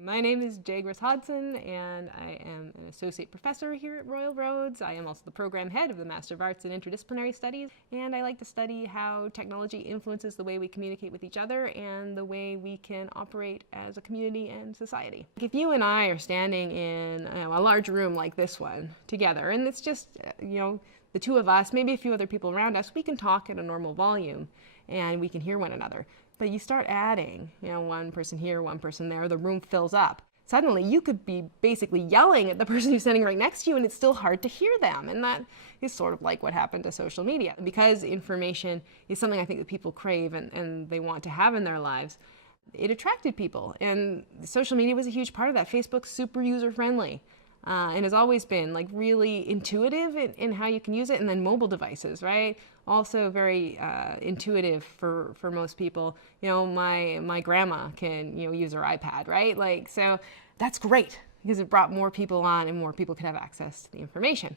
My name is Jaigris Hodson, and I am an associate professor here at Royal Roads. I am also the program head of the Master of Arts in Interdisciplinary Studies, and I like to study how technology influences the way we communicate with each other and the way we can operate as a community and society. If you and I are standing in a large room like this one together, and it's just, the two of us, maybe a few other people around us, we can talk at a normal volume and we can hear one another. But you start adding, one person here, one person there, the room fills up. Suddenly you could be basically yelling at the person who's sitting right next to you and it's still hard to hear them. And that is sort of like what happened to social media. Because information is something I think that people crave and they want to have in their lives, it attracted people. And social media was a huge part of that. Facebook's super user-friendly. And has always been like really intuitive in how you can use it. And then mobile devices, right? Also very intuitive for most people. My grandma can use her iPad, right? So that's great because it brought more people on and more people could have access to the information.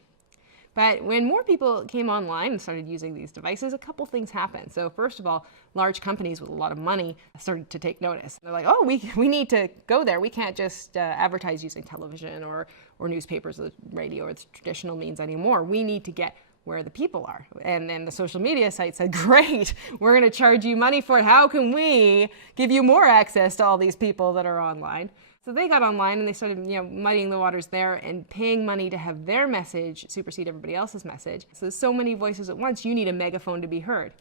But when more people came online and started using these devices, a couple things happened. So first of all, large companies with a lot of money started to take notice. They're like, oh, we need to go there. We can't just advertise using television or newspapers or radio or the traditional means anymore. We need to get where the people are. And then the social media site said, great, we're going to charge you money for it. How can we give you more access to all these people that are online? So they got online and they started, muddying the waters there and paying money to have their message supersede everybody else's message. So there's so many voices at once, you need a megaphone to be heard.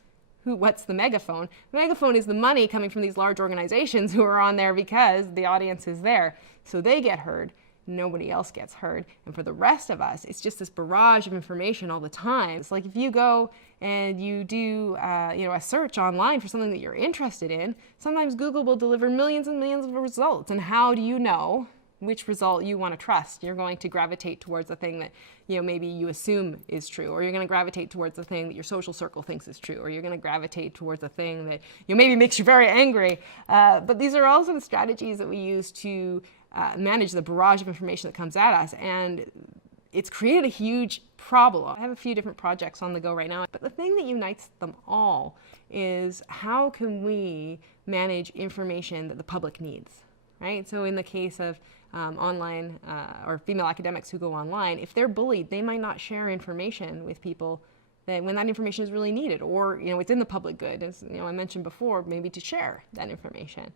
What's the megaphone? The megaphone is the money coming from these large organizations who are on there because the audience is there. So they get heard. Nobody else gets heard. And for the rest of us, it's just this barrage of information all the time. It's like if you go and you do a search online for something that you're interested in, sometimes Google will deliver millions and millions of results. And how do you know which result you want to trust? You're going to gravitate towards the thing that maybe you assume is true, or you're going to gravitate towards the thing that your social circle thinks is true, or you're going to gravitate towards the thing that maybe makes you very angry. But these are also the strategies that we use to manage the barrage of information that comes at us, and it's created a huge problem. I have a few different projects on the go right now, but the thing that unites them all is how can we manage information that the public needs, right? So in the case of online or female academics who go online, if they're bullied, they might not share information with people when that information is really needed, or it's in the public good, as I mentioned before, maybe to share that information.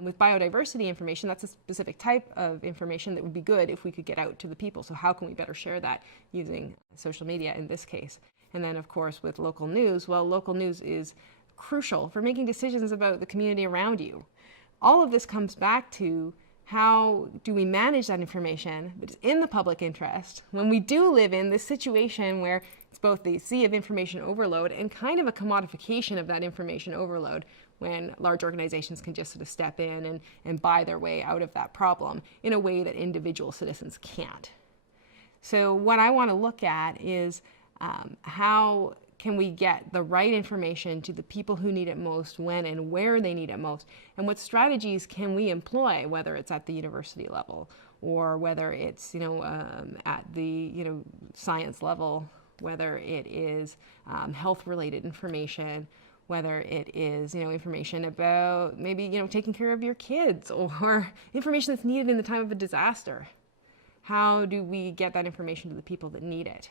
With biodiversity information, that's a specific type of information that would be good if we could get out to the people. So how can we better share that using social media in this case? And then, of course, with local news, well, local news is crucial for making decisions about the community around you. All of this comes back to how do we manage that information that is in the public interest when we do live in this situation where it's both the sea of information overload and kind of a commodification of that information overload, when large organizations can just sort of step in and buy their way out of that problem in a way that individual citizens can't. So what I want to look at is how can we get the right information to the people who need it most, when and where they need it most, and what strategies can we employ, whether it's at the university level or whether it's at the science level, whether it is health-related information, whether it is, information about maybe, taking care of your kids, or information that's needed in the time of a disaster. How do we get that information to the people that need it?